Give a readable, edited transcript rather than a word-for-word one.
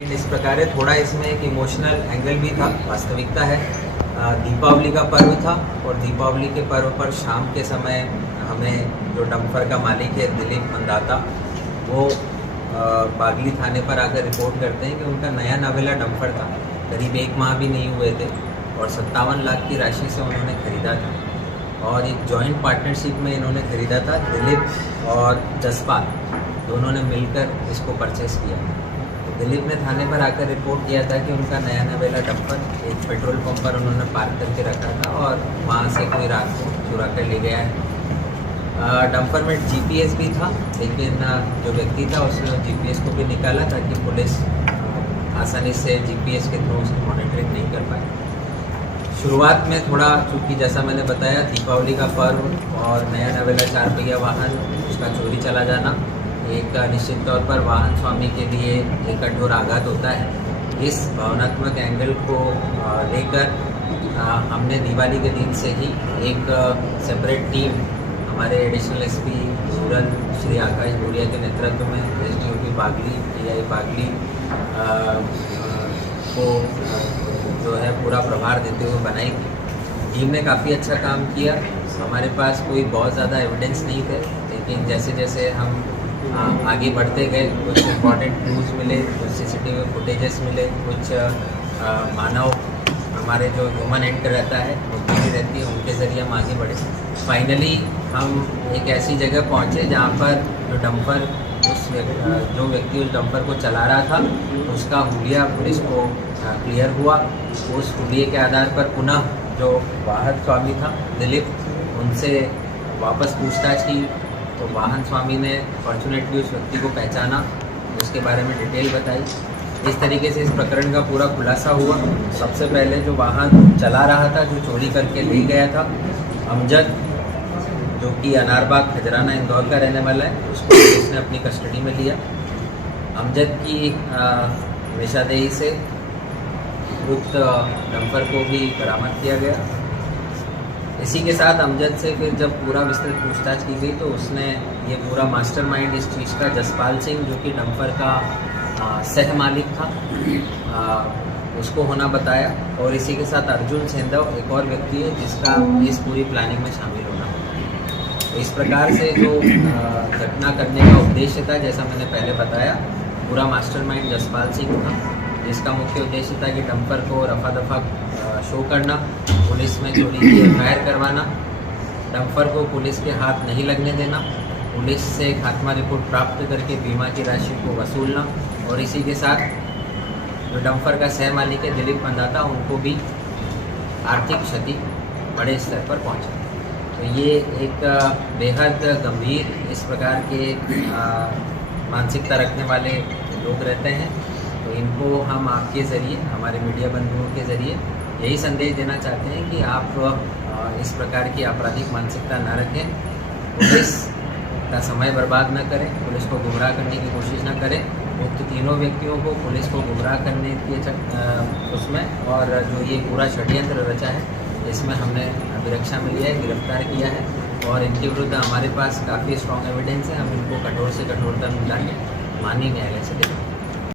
इस प्रकार है, थोड़ा इसमें एक इमोशनल एंगल भी था। वास्तविकता है दीपावली का पर्व था और दीपावली के पर्व पर शाम के समय हमें जो डंपर का मालिक है दिलीप मंदाता वो बागली थाने पर आकर रिपोर्ट करते हैं कि उनका नया नवेला डंपर था, करीब 1 माह भी नहीं हुए थे और 57 लाख की राशि से उन्होंने ख़रीदा था और एक जॉइंट पार्टनरशिप में इन्होंने ख़रीदा था। दिलीप और जसपाल दोनों ने मिलकर इसको परचेस किया। दिलीप ने थाने पर आकर रिपोर्ट किया था कि उनका नया नवेला डंपर एक पेट्रोल पंप पर उन्होंने पार्क करके रखा था और वहाँ से कोई रात को चुरा कर ले गया है। डंपर में जीपीएस भी था, लेकिन जो व्यक्ति था उसने जीपीएस को भी निकाला ताकि पुलिस आसानी से जीपीएस के थ्रू उसकी मॉनिटरिंग नहीं कर पाए। शुरुआत में थोड़ा, चूँकि जैसा मैंने बताया दीपावली का पर्व और नया नवेला 4 पहिया वाहन उसका चोरी चला जाना एक निश्चित तौर पर वाहन स्वामी के लिए एक कठोर आघात होता है। इस भावनात्मक एंगल को लेकर हमने दिवाली के दिन से ही एक सेपरेट टीम हमारे additional SP rural Shri Akash Bhuria के नेतृत्व में एसडीओपी बागली एआई बागली को जो है पूरा प्रभार देते हुए बनाई थी। टीम ने काफ़ी अच्छा काम किया। हमारे पास कोई बहुत ज़्यादा एविडेंस नहीं थे, लेकिन जैसे जैसे हम आगे बढ़ते गए कुछ इम्पॉर्टेंट क्लूज मिले, कुछ सीसीटीवी फुटेजेस मिले, कुछ मानव हमारे जो ह्यूमन एंड रहता है बुद्धि भी रहती है, उनके ज़रिए हम आगे बढ़े। फाइनली हम एक ऐसी जगह पहुँचे जहाँ पर जो डंपर जो व्यक्ति उस डंपर को चला रहा था उसका हुलिया पुलिस को क्लियर हुआ। उस हुलिये के आधार पर पुनः जो वाहन स्वामी था दिलीप, उनसे वापस पूछताछ की तो वाहन स्वामी ने फॉर्चुनेटली उस व्यक्ति को पहचाना, उसके बारे में डिटेल बताई। इस तरीके से इस प्रकरण का पूरा खुलासा हुआ। सबसे पहले जो वाहन चला रहा था, जो चोरी करके ले गया था, अमजद, जो कि अनारबाग खजराना इंदौर का रहने वाला है, उसको उसने अपनी कस्टडी में लिया। अमजद की निशानदेही से उक्त डंपर को भी बरामद किया गया। इसी के साथ अमजद से फिर जब पूरा विस्तृत पूछताछ की गई तो उसने ये पूरा मास्टरमाइंड इस चीज़ का जसपाल सिंह, जो कि डंपर का सह मालिक था, उसको होना बताया। और इसी के साथ अर्जुन सेंधव एक और व्यक्ति है जिसका इस पूरी प्लानिंग में शामिल होना। तो इस प्रकार से जो घटना करने का उद्देश्य था, जैसा मैंने पहले बताया, पूरा मास्टरमाइंड जसपाल सिंह था, जिसका मुख्य उद्देश्य था कि डंपर को रफा दफा शो करना, पुलिस में चोरी की एफआईआर करवाना, डंपर को पुलिस के हाथ नहीं लगने देना, पुलिस से खात्मा रिपोर्ट प्राप्त करके बीमा की राशि को वसूलना और इसी के साथ जो डंपर का सह मालिक है दिलीप मंदाता, उनको भी आर्थिक क्षति बड़े स्तर पर पहुंचा। तो ये एक बेहद गंभीर इस प्रकार के मानसिकता रखने वाले लोग रहते हैं। तो इनको हम आपके ज़रिए, हमारे मीडिया बंधुओं के ज़रिए यही संदेश देना चाहते हैं कि आप इस प्रकार की आपराधिक मानसिकता न रखें, पुलिस का समय बर्बाद न करें, पुलिस को गुमराह करने की कोशिश न करें। उक्त तीनों व्यक्तियों को पुलिस को गुमराह करने के उसमें और जो ये पूरा षड्यंत्र रचा है, इसमें हमने अभिरक्षा मिली है, गिरफ्तार किया है और इनके विरुद्ध हमारे पास काफ़ी स्ट्रॉन्ग एविडेंस है। हम इनको कठोर से कठोरतम दंड माननीय न्यायालय से देंगे।